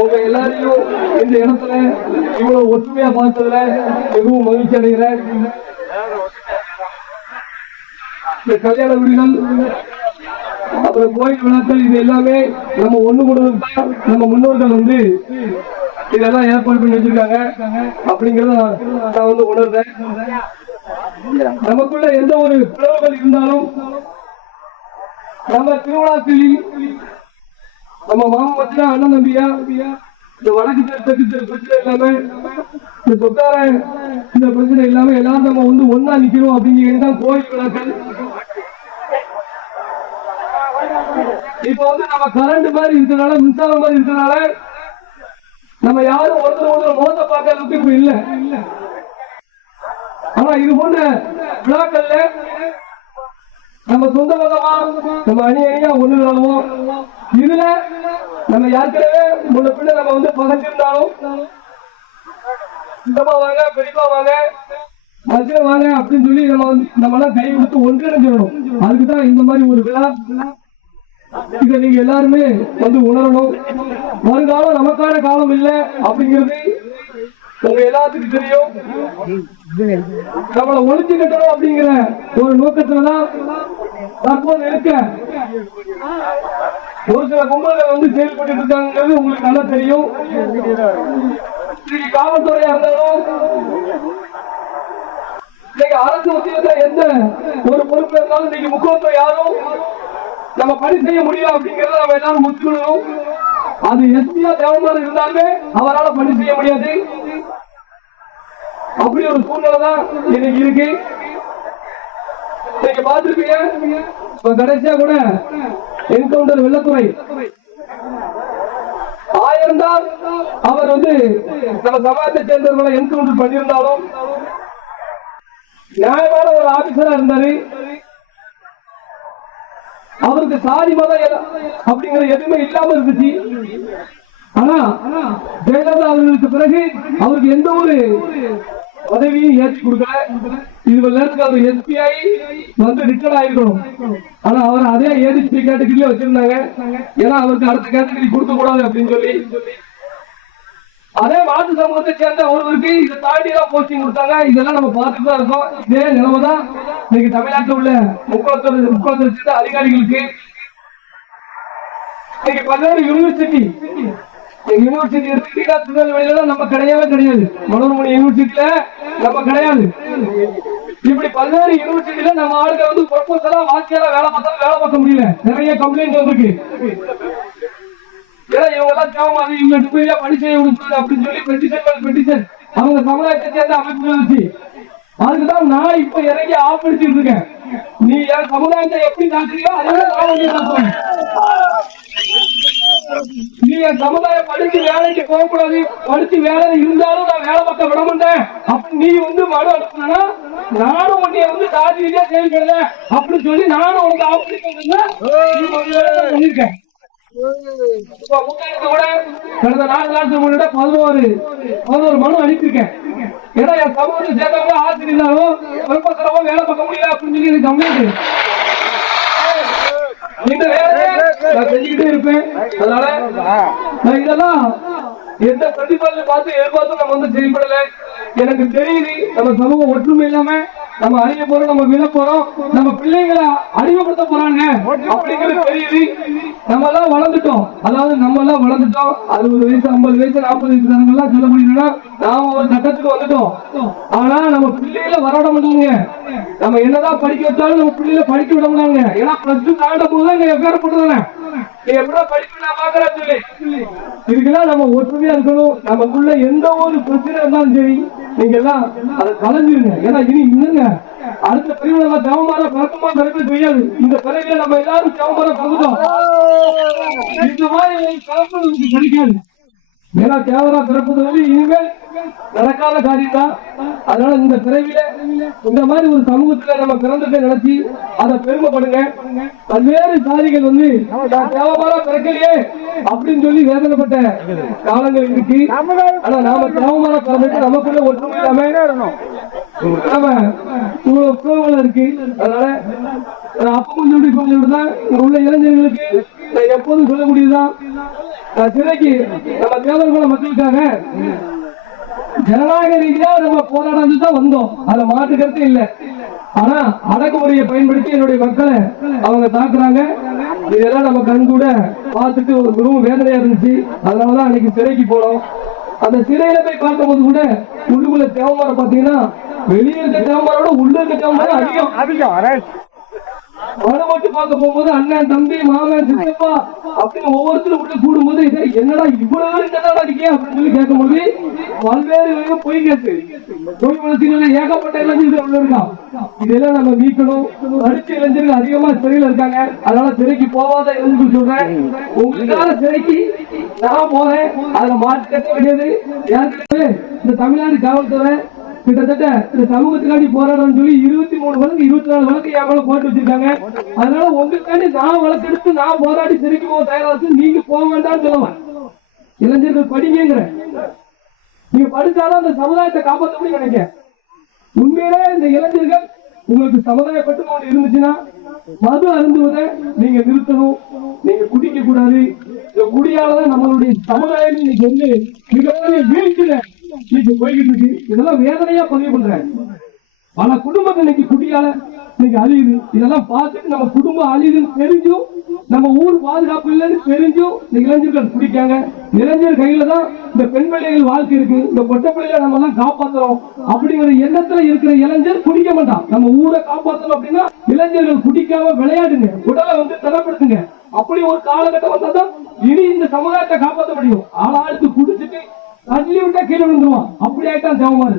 உங்க எல்லாரையும் இந்த இடத்துல இவ்வளவு ஒற்றுமையா பார்த்ததுல மிகவும் மகிழ்ச்சி அடைகிறேன். இந்த கல்யாண வீடுகள் அப்புறம் கோயில் விழாக்கள் இது எல்லாமே நம்ம ஒண்ணு கூட நம்ம முன்னோர்கள் வந்து இதெல்லாம் ஏற்பாடு பண்ணி வச்சிருக்காங்க அப்படிங்கறத நான் வந்து உணர்றேன். நமக்குள்ள எந்த ஒரு பிளவுகள் இருந்தாலும் நம்ம திருவிழாக்களில் நம்ம மாமா வச்சுனா அண்ணன் தம்பியா இந்த வடக்கு தெற்கு பிரச்சனை இல்லாம இந்த சொத்தார இந்த பிரச்சனை இல்லாம எல்லாரும் நம்ம வந்து ஒன்னா நிக்கணும் அப்படிங்கிறதுதான் கோயில் விழாக்கள். இப்ப வந்து நம்ம கரண்ட் மாதிரி இருக்கிறதுனால மின்சாரம் மாதிரி இருக்கிறதுனால நம்ம யாரும் ஒருத்தர் மோத பார்க்க அளவுக்கு இப்ப இல்ல. ஆனா இது போன்ற விழாக்கள்ல நம்ம சொந்த பக்கமா நம்ம அணியா ஒண்ணு விளாடுவோம். இதுல நம்ம யாருக்கவே முன்ன பின்ன நம்ம வந்து பகச்சிருந்தாலும் சித்தப்பா வாங்க பெரியப்பா வாங்க மச்ச வாங்க அப்படின்னு சொல்லி நம்ம எல்லாம் கை கொடுத்து ஒன்றிணைஞ்சிடணும். அதுக்குதான் இந்த மாதிரி ஒரு விழா. இதை நீங்க எல்லாருமே வந்து உணரணும். வருங்காலம் நமக்கான காலம் இல்லை அப்படிங்கிறது உங்க எல்லாத்துக்கும் தெரியும். நம்மளை ஒழிச்சு கட்டணும் அப்படிங்கிற ஒரு நோக்கத்துலதான் தற்போது இருக்க ஒரு சில கும்பல்கள் வந்து செயல்பட்டு இருக்காங்கிறது உங்களுக்கு நல்லா தெரியும். காவல்துறையா இருந்தாலும் நீங்க அரசு உத்தியோகத்துல எந்த ஒரு பொறுப்பு இருந்தாலும் நீங்க முக்கியத்துவம் யாரும் நம்ம பணி செய்ய முடியும் அப்படிங்கறத நம்ம எல்லாரும் ஒத்துக்கணும். அது எஸ்பியா தேவமான இருந்தாலுமே அவரால் பணி செய்ய முடியாது. அப்படி ஒரு சூழ்நிலை தான் இன்னைக்கு இருக்கு. நீங்க பார்த்திருப்பீங்க கடைசியா கூட என்கவுண்டர் வெள்ளத்துறை 1000 தான் அவர் வந்து நம்ம சமாஜத்தை சேர்ந்தவர்களை என்கவுண்டர் பண்ணியிருந்தாலும் நியாயமான ஒரு ஆபீசரா இருந்தாரு. அவருக்கு சாதி மதம் அப்படிங்கிற எதுவுமே இல்லாம இருந்துச்சு. ஆனா ஜெயலலிதா அவர்களுக்கு பிறகு அவருக்கு எந்த ஒரு பதவியும் ஏற்றி கொடுக்கல. இது நேரத்துக்கு அவர் எஸ்பிஐ வந்து ரிட்டர்ட் ஆயிருக்கணும். ஆனா அவர் அதே ஏடிசி கேட்டகரியில வச்சிருந்தாங்க. ஏன்னா அவருக்கு அடுத்த கேட்டகரி கொடுக்க கூடாது அப்படின்னு சொல்லி அதே மாற்று சமூகத்தை சேர்ந்த ஒருவருக்கு இதை தாண்டிதான் போஸ்டிங் கொடுத்தாங்க. இதெல்லாம் நம்ம பார்த்துட்டு தான் இருக்கோம். இதே நிலைமைதான் இன்னைக்கு தமிழ்நாட்டில் உள்ள முக்கியத்துவம் சேர்ந்த அதிகாரிகளுக்கு. இன்னைக்கு பல்வேறு யூனிவர்சிட்டி எடுத்துக்கிட்டீங்கன்னா திருநெல்வேலியில நம்ம கிடையவே கிடையாது. மனோன்மணி யூனிவர்சிட்டியில நம்ம கிடையாது. இப்படி பல்வேறு யூனிவர்சிட்டியில நம்ம ஆளுங்க வந்து ப்ரொபோசலா வாக்கியால வேலை பார்க்க முடியல. நிறைய கம்ப்ளைண்ட் வந்திருக்கு. ஏன்னா இவங்க எல்லாம் தேவமாக இவங்க பணி செய்ய கொடுக்குறது அப்படின்னு சொல்லி பெட்டிஷன் அவங்க சமுதாயத்தை சேர்ந்த அமைப்புகள் வச்சு அதுக்குதான் நான் இப்ப இறங்கி ஆப்படிச்சுட்டு இருக்கேன். நீ என் சமுதாயத்தை எப்படி தாக்குறியோ அதே நீ என் சமுதாயம் படிச்சு வேலைக்கு போகக்கூடாது, படிச்சு வேலை இருந்தாலும் நான் வேலை பார்க்க விட மாட்டேன் அப்படின்னு நீ வந்து மனு அனுப்புனா நானும் உன்னைய வந்து சாதி ரீதியா செயல்படுற அப்படின்னு சொல்லி நானும் உனக்கு ஆப்படிச்சிருக்கேன். கடந்த 4 நாட்கள் முன்னாடி 11 மனு அனுப்பியிருக்கேன். ஏன்னா என் சமூகத்தை சேர்ந்தவங்க ஆசிரியராலும் வேலை பார்க்க முடியல அப்படின்னு சொல்லி எனக்கு கம்ப்ளைண்ட். இந்த வேலையை நான் செஞ்சுக்கிட்டே இருப்பேன். அதனால நான் இதெல்லாம் எந்த பிரதிபலனை பார்த்து எதிர்பார்த்து நம்ம வந்து செயல்படல. எனக்கு தெரியுது நம்ம சமூகம் ஒற்றுமை இல்லாம நம்ம அறிய போறோம், நம்ம விழ போறோம், நம்ம பிள்ளைங்களை அறிமுகப்படுத்த போறாங்க அப்படிங்கிறது தெரியுது. நம்ம எல்லாம் வளர்ந்துட்டோம். அதாவது நம்ம எல்லாம் வளர்ந்துட்டோம். 60 வயசு 50 வயசு 40 வயசு எல்லாம் சொல்ல முடியும்னா நாம ஒரு கட்டத்துக்கு வந்துட்டோம். ஆனா நம்ம பிள்ளைகளை வரவிட மாட்டாங்க. நம்ம என்னதான் படிக்க வச்சாலும் நம்ம பிள்ளைகளை படிக்க விட மாட்டாங்க. ஏன்னா +2 தாண்ட போதுதான் இங்க எஃப்ஐஆர் போட்டுறாங்க. நீ எப்படா படிப்பு நான் பாக்குறேன்னு சொல்லி இதுக்கெல்லாம் நம்ம ஒற்றுமையா இருக்கணும். நமக்குள்ள எந்த ஒரு பிரச்சனை இருந்தாலும் சரி நீங்க எல்லாம் அதை கலைஞ்சிருங்க. ஏன்னா இனி இன்னுங்க அடுத்த பிரிவு நம்ம தேவமான பழக்கமா பிறகு தெரியாது. இந்த பிறவில நம்ம எல்லாரும் தேவமான பிறந்துட்டோம். இந்த மாதிரி கலப்பு கிடைக்காது. ஏன்னா தேவரா பிறப்பது வந்து இனிமேல் நடக்காத காரியம் தான். அதனால இந்த பிறவில இந்த மாதிரி ஒரு சமூகத்துல நம்ம பிறந்ததை நினைச்சு அதை பெருமைப்படுங்க. பல்வேறு சாதிகள் வந்து தேவமாரா பிறக்கலையே அப்படின்னு சொல்லி வேதனைப்பட்ட காலங்கள் இருக்கு. ஆனா நாம தேவமாரா பிறந்துட்டு நமக்குள்ள ஒற்றுமை இல்லாம நம்ம இவ்வளவு கோவம் இருக்கு. அதனால அப்ப கொஞ்சம் தான் உள்ள இளைஞர்களுக்கு எப்போதும் சொல்லக்கூடியதுதான் சிறைக்கு நம்ம தேவர்குல மக்களுக்காக ஜனநாயக ரீதியா நம்ம போராட்டம் தான் வந்தோம், அதுல மாற்று கருத்து இல்ல. ஆனா அடக்குமுறையை பயன்படுத்தி என்னுடைய மக்களை அவங்க தாக்குறாங்க. இதெல்லாம் நம்ம கண் கூட பார்த்துட்டு ஒரு குருவும் வேதனையா இருந்துச்சு. அதனாலதான் அன்னைக்கு சிறைக்கு போனோம். அந்த சிறையில போய் பார்க்கும் போது கூட உள்ளுக்குள்ள தேவமாரம் பாத்தீங்கன்னா வெளியே இருக்க தேவமாரோட உள்ள இருக்க தேவமாரம் அதிகம். மனமட்டு பார்க்க போகும்போது அண்ணன், தம்பி, மாமன், சித்தப்பா அப்படின்னு ஒவ்வொருத்தரும் உள்ள கூடும்போது என்னடா இவ்வளவு என்னடா இருக்கே அப்படின்னு சொல்லி கேட்கும்போது பல்வேறு பொய் கேட்டு பொய் வளர்ச்சிகள் ஏகப்பட்ட இளைஞர்கள் உள்ள இருக்கான். இதெல்லாம் நம்ம மீட்கணும். படிச்ச இளைஞர்கள் அதிகமா சிறையில இருக்காங்க. அதனால சிறைக்கு போவாத இளைஞர்கள் சொல்றேன், உங்களுக்கான சிறைக்கு நான் போறேன். அதுல மாற்று கிடையாது. ஏற்கனவே இந்த தமிழ்நாடு காவல்துறை கிட்டத்தட்ட இந்த சமூகத்துக்காண்டி போராடணும்னு சொல்லி 23 வழக்கு 24 வழக்கு என் மேல போட்டு வச்சிருக்காங்க. அதனால உங்களுக்காண்டி நான் வழக்கு எடுத்து நான் போராடி சிறைக்கு போக தயாராக, நீங்க போக வேண்டாம்னு சொல்லுவேன். இளைஞர்கள் படிங்கிற நீங்க படிச்சாலும் அந்த சமுதாயத்தை காப்பாற்ற முடியும் நினைக்க. உண்மையிலே இந்த இளைஞர்கள் உங்களுக்கு சமுதாயப்பட்டு ஒன்று இருந்துச்சுன்னா மது அருந்துவதை நீங்க நிறுத்தணும். நீங்க குடிக்க கூடாது. இந்த குடியாலதான் நம்மளுடைய சமுதாயம் இன்னைக்கு வந்து மிகப்பெரிய வீழ்ச்சியில இன்னைக்கு போய்கிட்டு இருக்கு. இதெல்லாம் வேதனையா பதிவு பண்றேன். பல குடும்பங்கள் இன்னைக்கு குடியால இன்னைக்கு அழியுது. இதெல்லாம் பார்த்துட்டு நம்ம குடும்பம் அழியுதுன்னு தெரிஞ்சும், நம்ம ஊர் பாதுகாப்பு இல்லைன்னு தெரிஞ்சும் இந்த இளைஞர்கள் குடிக்காங்க. இளைஞர் கையில தான் இந்த பெண் பிள்ளைகள் வாழ்க்கை இருக்கு. இந்த பொட்ட பிள்ளைகளை நம்ம எல்லாம் காப்பாத்துறோம் அப்படிங்கிற எண்ணத்துல இருக்கிற இளைஞர் குடிக்க மாட்டான். நம்ம ஊரை காப்பாற்றணும் அப்படின்னா இளைஞர்கள் குடிக்காம விளையாடுங்க, உடலை வந்து தரப்படுத்துங்க. அப்படி ஒரு காலகட்டம் வந்தாதான் இனி இந்த சமுதாயத்தை காப்பாற்ற முடியும். ஆளாளுக்கு குடிச்சிட்டு தள்ளி விட்டா கீழே விழுந்துருவான். அப்படி ஆயிட்டான் தேவமாறு.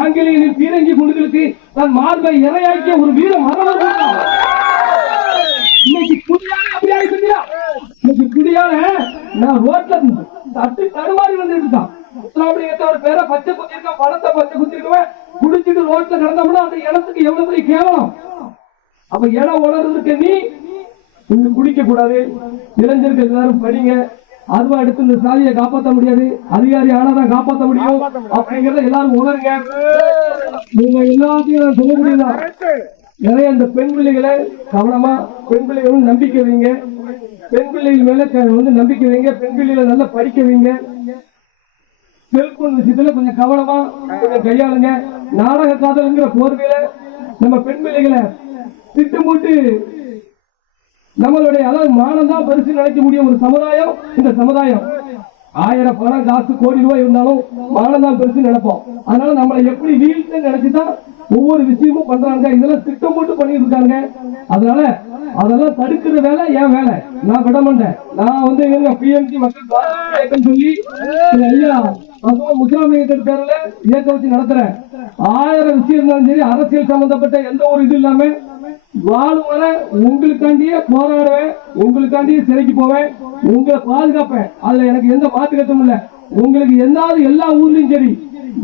ஆங்கிலேயனின் பீரங்கி குண்டுகளுக்கு தன் மார்பை இரையாக்கிய ஒரு வீர மரணம். இன்னைக்கு குடியால அப்படி ஆயிடுச்சு. இன்னைக்கு குடியால நான் ரோட்ல தட்டு தடுமாறி வந்துட்டான். ஒரு பேரை பச்சை குத்திருக்க, பணத்தை பச்சை குத்திருக்கவன் குடிச்சிட்டு ரோட்ல கிடந்தோம்னா அந்த இடத்துக்கு எவ்வளவு பெரிய கேவலம். அப்ப இடம் உணர்றதுக்கு நீ இன்னும் குடிக்க கூடாது. இளைஞர்கள் எல்லாரும் படிங்க. அதுவா எடுத்து இந்த சாதியை காப்பாற்ற முடியாது, அதிகாரி ஆனாதான் காப்பாற்ற முடியும் அப்படிங்கறத எல்லாரும் உணருங்க. நீங்க எல்லாத்தையும் சொல்ல முடியுதா? நிறைய இந்த பெண் பிள்ளைகளை கவனமா, பெண் பிள்ளைகளும் நம்பிக்கை வைங்க. பெண் பிள்ளைகள் மேல வந்து நம்பிக்கை வைங்க. பெண் பிள்ளைகளை நல்லா படிக்க வைங்க. செல்போன் விஷயத்துல கொஞ்சம் கவனமா கொஞ்சம் கையாளுங்க. நாடக காதல்ங்கிற போர்வையில நம்ம பெண் பிள்ளைகளை திட்டமிட்டு நம்மளுடைய அதாவது மானம் தான் பரிசு நினைக்க முடியும் ஒரு சமுதாயம். இந்த சமுதாயம் 1000 பணம் காசு கோடி ரூபாய் இருந்தாலும் மானம் தான் பெருசு நினைப்போம். அதனால நம்மளை எப்படி வீழ்த்து நினைச்சுதான் ஒவ்வொரு விஷயமும் பண்றாங்க. இதெல்லாம் திட்டம் போட்டு பண்ணிட்டு இருக்காங்க. அதனால அதெல்லாம் தடுக்கிற வேலை என் வேலை. நான் விட மாட்டேன். நான் வந்து பிஎம்சி மக்கள் சொல்லி ஐயா முஸ்லாமிய பேர்ல இயக்க வச்சு நடத்துறேன். 1000 விஷயம் இருந்தாலும் சரி, அரசியல் சம்பந்தப்பட்ட எந்த ஒரு இது இல்லாம வாழும் வர உங்களுக்காண்டியே போராடுவேன், உங்களுக்காண்டியே சிறைக்கு போவேன், உங்களை பாதுகாப்பேன். அதுல எனக்கு எந்த மாற்று கருத்தும் இல்ல. உங்களுக்கு எதாவது எல்லா ஊர்லயும் சரி,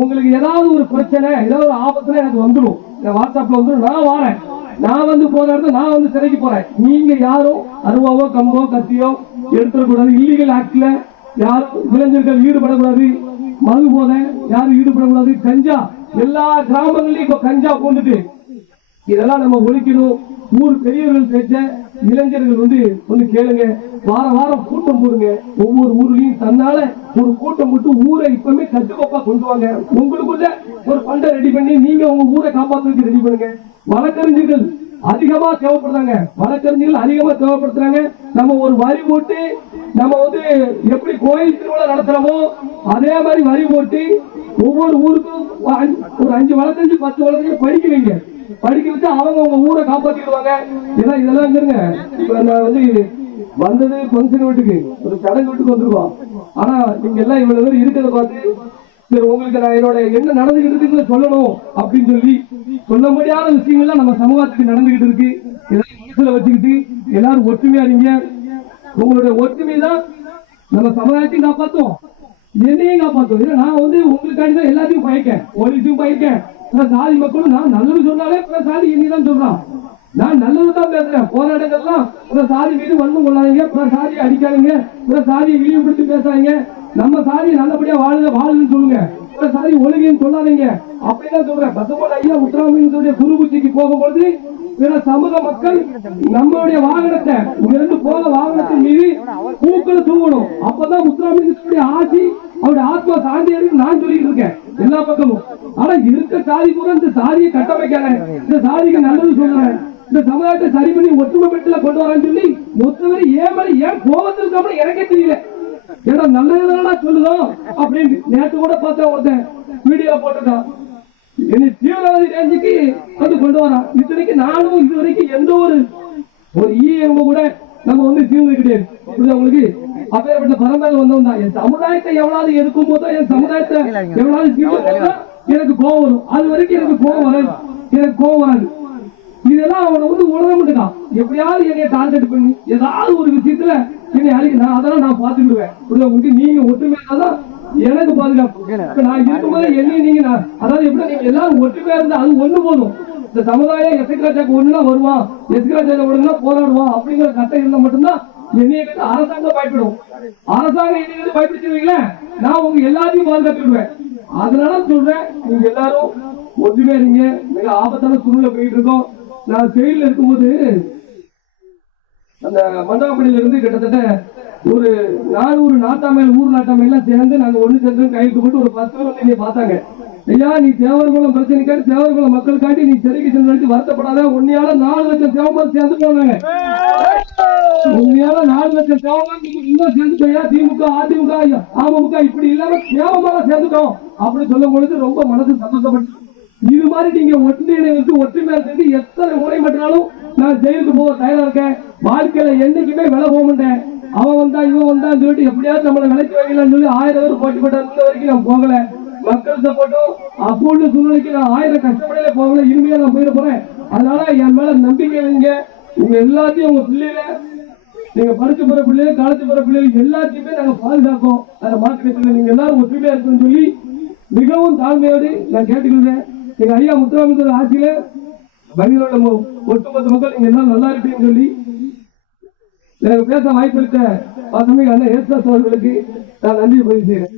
உங்களுக்கு ஏதாவது ஒரு பிரச்சனை, ஏதாவது ஆபத்துல எனக்கு வந்துடும், வாட்ஸ்அப்ல வந்துடும், நான் வரேன். நான் வந்து போராடுறது, நான் வந்து சிறைக்கு போறேன். நீங்க யாரும் அருவாவோ கம்போ கத்தியோ எடுத்துடக்கூடாது. இல்லீகல் ஆக்ட்ல யாரும் இளைஞர்கள் ஈடுபடக்கூடாது. மது போத யாரும் ஈடுபடக்கூடாது. கஞ்சா எல்லா கிராமங்களையும் இப்ப கஞ்சா போந்துட்டு இதெல்லாம் நம்ம ஒழிக்கணும். ஊர் பெரியவர்கள் பேச்ச இளைஞர்கள் வந்து கேளுங்க. வாரம் வாரம் கூட்டம் போடுங்க. ஒவ்வொரு ஊர்லயும் தன்னால ஒரு கூட்டம் போட்டு ஊரை இப்பவுமே கட்டுக்கோப்பா கொண்டு வாங்க. உங்களுக்குள்ள ஒரு ஃபண்டை ரெடி பண்ணி நீங்க உங்க ஊரை காப்பாற்றுறதுக்கு ரெடி பண்ணுங்க. வழக்கறிஞர்கள் அதிகமா தேவைப்படுறாங்க. வழக்கறிஞர்கள் அதிகமா தேவைப்படுத்துறாங்க. நம்ம ஒரு வரி போட்டு நம்ம வந்து எப்படி கோயில் திருவிழா நடத்துறோமோ அதே மாதிரி வரி போட்டு ஒவ்வொரு ஊருக்கும் ஒரு 5 வழக்கறிஞர் 10 வழக்கறிஞர் படிக்க வைங்க. படிக்க வச்சு அவங்க உங்க ஊரை காப்பாத்திடுவாங்க. ஏன்னா இதெல்லாம் இருங்க. இப்ப நான் வந்து வந்தது பங்கன் வீட்டுக்கு ஒரு சடங்கு வீட்டுக்கு வந்துருவோம். ஆனா நீங்க எல்லாம் இவ்வளவு பேர் இருக்கிறத பார்த்து சரி உங்களுக்கு நான் என்னோட என்ன நடந்துகிட்டு இருக்குன்னு சொல்லணும் அப்படின்னு சொல்லி சொல்ல முடியாத விஷயங்கள்லாம் நம்ம சமூகத்துக்கு நடந்துகிட்டு இருக்கு. இதெல்லாம் மனசுல வச்சுக்கிட்டு எல்லாரும் ஒற்றுமையா இருங்க. உங்களுடைய ஒற்றுமை தான் நம்ம சமுதாயத்தையும் காப்பாற்றும், என்னையும் காப்பாற்றும். ஏன்னா நான் வந்து உங்களுக்காண்டி தான் எல்லாத்தையும் பயக்கேன், போலீஸையும் பயக்கேன். சாதி மக்களும் நான் நல்லது சொன்னாலே சாதி என்னதான் சொல்றான். நான் நல்லதுதான் பேசுறேன். போராட்டங்கள்லாம் சாதி மீது வன்மம் கொள்ளாதீங்க, சாதியை அடிக்காதீங்க, சாதியை இழிவுபடுத்தி பேசாதீங்க. நம்ம சாதியை நல்லபடியா வாழுதுன்னு சொல்லுங்க. சாதி ஒழுங்கின்னு சொல்லாதீங்க அப்படிதான் சொல்றேன். பசுமன் ஐயா முத்துராமலிங்கத்துடைய குருபூஜைக்கு போகும்போது பிற சமூக மக்கள் நம்மளுடைய வாகனத்தை இங்கிருந்து போக வாகனத்தின் மீது பூக்களை தூவணும். அப்பதான் முத்துராமலிங்கத்துடைய ஆட்சி அவருடைய ஆத்மா சாந்தி அறிவு நான் சொல்லிட்டு இருக்கேன் எல்லா பக்கமும். ஆனா இருக்க சாதி கூட இந்த சாதியை கட்டமைக்காத, இந்த சாதிக்கு நல்லது சொல்றேன், இந்த சமுதாயத்தை சரி பண்ணி ஒற்றுமை பெற்றுல கொண்டு வரேன்னு சொல்லி மொத்தவரை ஏன் கோபத்திற்கு எனக்கே தெரியல. ஏன்னா நல்லதுதானா சொல்லுதோம் அப்படின்னு நேற்று கூட பார்த்தா ஒருத்தன் வீடியோ போட்டுட்டான். என்னை தீவிரவாதி ரேஞ்சுக்கு வந்து கொண்டு வரான். இத்தனைக்கு நானும் இதுவரைக்கும் எந்த ஒரு ஈஎம் கூட நம்ம தீர்வு கிடையாது. உங்களுக்கு அப்பேற்பட்ட பரம்பரை வந்தவன் தான். என் சமுதாயத்தை எவ்வளவு எடுக்கும் போதோ, என் சமுதாயத்தை எவ்வளவு தீர்வு போதோ எனக்கு கோவம் வரும். அது வரைக்கும் எனக்கு கோவம் வராது, எனக்கு கோவம் வராது. இதெல்லாம் அவனை உலகம் இருக்கான். எப்படியாவது என்னைய டார்கெட் பண்ணி ஏதாவது ஒரு விஷயத்துல என்னை அழிக்கணும். அதெல்லாம் நான் பாத்துக்கிடுவேன். உங்களுக்கு நீங்க ஒற்றுமையா தான் எனக்கு பாதுகாப்பு. இப்ப நான் இருக்கும்போது என்னையும் நீங்க அதாவது எப்படி நீங்க எல்லாரும் ஒற்றுமையா இருந்தா அது ஒண்ணு போதும். இந்த சமுதாயம் எசக்ராஜாக்கு ஒண்ணுனா வருவான், எசக்ராஜாக்கு ஒண்ணுனா போராடுவான் அப்படிங்கிற கட்டம் இருந்தா மட்டும்தான் என்னைய கிட்ட அரசாங்கம் பயப்படும். அரசாங்கம் என்னைய பயப்படுத்துவீங்களே, நான் உங்க எல்லாத்தையும் பாதுகாத்துடுவேன். அதனால சொல்றேன், நீங்க எல்லாரும் ஒற்றுமையா இருங்க. மிக ஆபத்தான சூழ்நிலை போயிட்டு இருக்கோம். நான் செயலில் இருக்கும்போது அந்த மண்டபப்படியில இருந்து கிட்டத்தட்ட ஒரு 400 நாட்டாமையில் ஊர் நாட்டாமையெல்லாம் சேர்ந்து நாங்க ஒண்ணு சேர்ந்து கையெழுத்து போட்டு ஒரு 10 பேர் வந்து பாத்தாங்க. ஐயா, நீ தேவர்குளம் பிரச்சனைக்காட்டி தேவர்குளம் மக்களுக்காட்டி நீ சரிக்கு சென்று வருத்தப்படாத, உன்னையால 4 லட்சம் தேவமார் சேர்ந்து போனாங்க. உண்மையால 4 லட்சம் தேவமார் இன்னும் சேர்ந்துட்டோயா, திமுக அதிமுக அமமுக இப்படி இல்லாம தேவமார சேர்ந்துட்டோம் அப்படின்னு சொல்லும் பொழுது ரொம்ப மனசு சந்தோஷப்பட்டு, இது மாதிரி நீங்க ஒற்றுமையா இருந்து எத்தனை முறை மட்டும் நான் ஜெயிலுக்கு போக தயாரா இருக்கேன். வாழ்க்கையில என்னைக்குமே விலை போக மாட்டேன். அவன் வந்தா இவன் வந்தான்னு சொல்லிட்டு எப்படியாவது நம்மளை விலைக்கு வைக்கலாம்னு சொல்லி 1000 பேர் போட்டி போட்ட வரைக்கும் நான் போகல. மக்கள் சப்போர்ட்டும் அப்போது சூழ்நிலைக்கு நான் 1000 கஷ்டப்படையில போகல. இனிமையா நான் போயிட போறேன். அதனால என் மேல நம்பிக்கை வைங்க. உங்க எல்லாத்தையும் உங்க பிள்ளைல நீங்க படிச்சு போற பிள்ளைங்க, காலேஜ் போற பிள்ளைங்க எல்லாத்தையுமே நாங்க பாதுகாப்போம். அதை மாற்றுக்கிறதுல நீங்க எல்லாரும் ஒற்றுமையா இருக்குன்னு சொல்லி மிகவும் தாழ்மையோடு நான் கேட்டுக்கிறேன். எங்க ஐயா முத்துராமலிங்க ஆட்சியில பகிரோட ஒட்டுமொத்த மக்கள் நீங்க எல்லாம் நல்லா இருப்பீங்கன்னு சொல்லி எனக்கு பேச வாய்ப்பளித்த பாசமிகு அண்ணன் ஏசுதாஸ் அவர்களுக்கு நான் நன்றி பதிவு செய்கிறேன்.